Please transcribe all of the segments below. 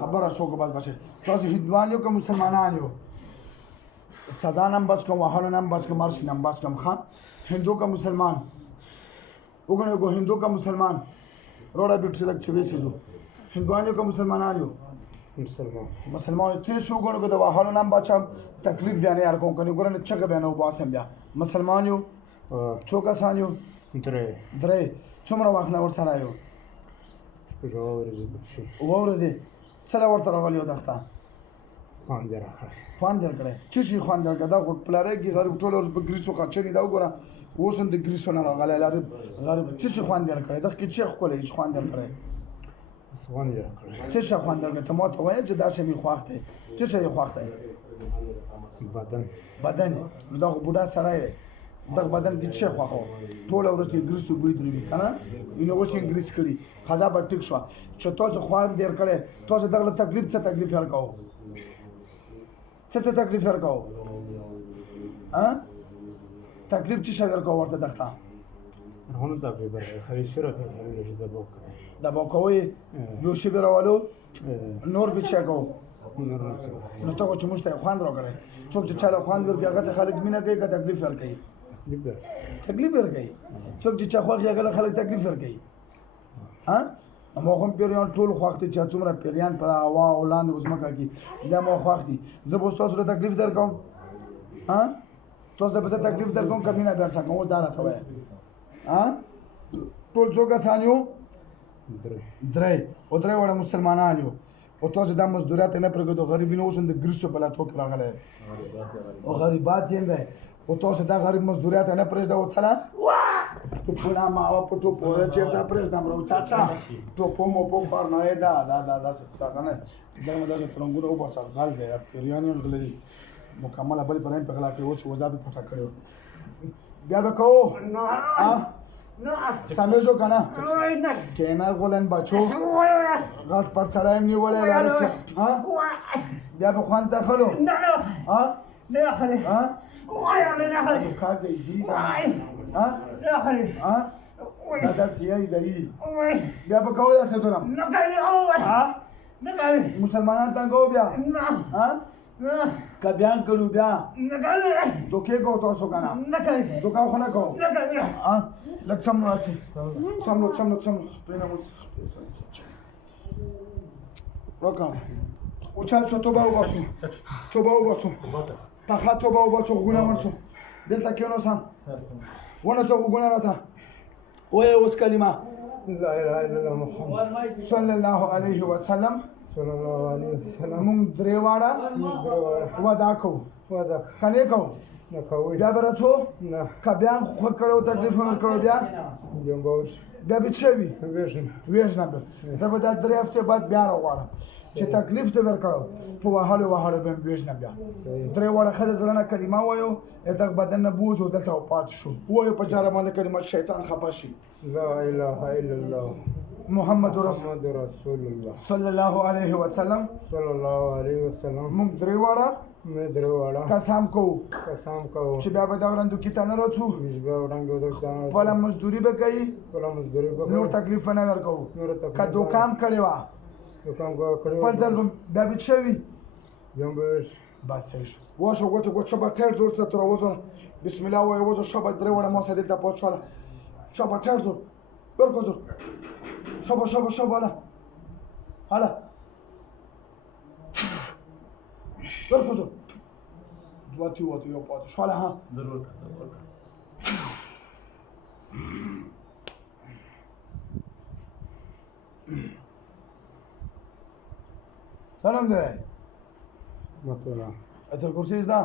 خبره څوک بس بشه تاسو هندوان یو که مسلمانان یو سزا نم بچ کم وحل نم بچ کم مرش نم بچ کم خان हिंदू का मुसलमान उगने को हिंदू का मुसलमान रोड़ा बिट से लग छुबे से जो हिंदुआनियों का मुसलमान आयो मुसलमान तीन शो उगने को दवा हालो नाम बाचा तकलीफ बयाने यार कौन कने गुरने चक बयाने वो बासम बया मुसलमान यो चौका सानियो द्रे चुमरा वाखना और सरायो वौरजे सरा वर तरह वाली दखता خوان در کړه چې شي خوان در کړه دا پلاره کې غریب ټول ورځ په ګریسو خاچري دا وګوره اوس هم د ګریسو نه راغلی غریب چې شي خوان در کړه دا کې چې خپل هیڅ خوان در کړه چې شي خوان در کړه ته مو ته وایې چې دا شي می خواخته چې شي خواخته بدن دا خو بوډا سړی دی دا بدن کې چې خواخو ټول ورځ کې ګریسو بوی درې کنه اینو وڅ ګریس کړي خزا به ټیک شو چې تاسو خوان در کړه تاسو دغه تکلیف څه تکلیف ورکاو څه تکلیف ورکاو ها تکلیف چې شاګر کو ورته دښتا هون دا به بره خري سره دا بوکوي یو شی بیرولو نور به چاکو نو ته چې مشته خوان راغره څوک چې چاله خوان ورګه هغه خلک مینه کوي که تکلیف ورکوي تکلیف ورکوي څوک چې چا خوږي هغه خلک تکلیف ورکوي ها مو هم پیریان ټول خوښتي چې څومره پیریان په هوا اولاد وزمکه کې دا مو خوښتي زه به تاسو ته تکلیف درکوم ها تاسو به تکلیف درکوم کبي نه درس کوم دا راته وای ها ټول څوک سانیو درې او درې وړ مسلمانان یو او تاسو د مزدورات نه پرګدو غریبینو اوس د ګریسو په لاتو کې راغله او غریبات یې نه او تاسو دا غریب مزدورات نه پرېږده او څلا تو پونا ما او پټو پوهه چې دا پرېږده مرو چاچا تو پومو پوم پر نه دا څنګه نه دغه دغه ترنګونو او بس غال دی پیریانو غلې مکمله بل پرې په خلا کې اوس وځابي پټا کړو بیا به کو No, سمجھو کنا کینا غولن بچو غټ پر سرایم نیولې لاره ها بیا به خوان ته خلو ها لا خلي ها لا خلي کار دی ها لا خلي ها دا سیای دی بیا به کوه څه ته ها مسلمانان څنګه بیا ها کبیان کړو بیا دوکې کو تاسو کنه دوکا خو نه کو ها لکه سم راسي سم پېنه مو وکم او چا توبه وباسو تا توبه وباسو غونه ورسو دلته کې نو سم ونه څو غونه راته وای اوس کلمه لا اله الا الله محمد صلی الله علیه وسلم مونږ درې واړه ودا کو کنه کو بیا به راځو که بیا خو کړو تکلیف ورکړو بیا بیا به څه وي ویژنه به زه به دا 3 هفته بعد بیا راغواړم چې تکلیف ته ورکړو په وهلو به ویژنه بیا 3 واړه ښځه زړه نه کلمه وایو دغه بدن نه بوځو دلته پاتې شو وایو په چاره باندې کلمه شیطان خفه شي لا اله الا الله محمد رسول الله صلی الله علیه وسلم موږ درې واړه قسم کوو چې بیا به دا وړاندو کې ته نه راځو خپله مزدوري به کوي نور تکلیف نه ورکوو که دوکام کړې وه خپل ځل بیا به څه وي بس صحیح شو واشه ګوتو شبه ټیر زور څه تر وځه بسم الله وایه وځه شبه درې واړه ما سره دلته پات شوله شبه ټیر زور ورکو زور شبه hala ورکو زور دواتی یو پات شوله ها ضرور سلام دی مثلا آیت الکرسی ازدا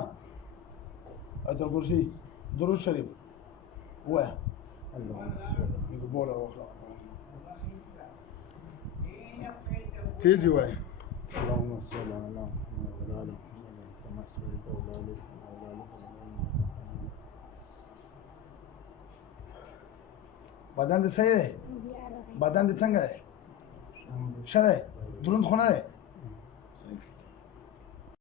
آیت الکرسی درود شریف وای میگه بولا واخلا تیزی وای اللهم صل على محمد وعلى آل محمد كما صليت على آل بدن دې صحیح دی بدن دې څنګه دی ښه دی دروند خو نه دی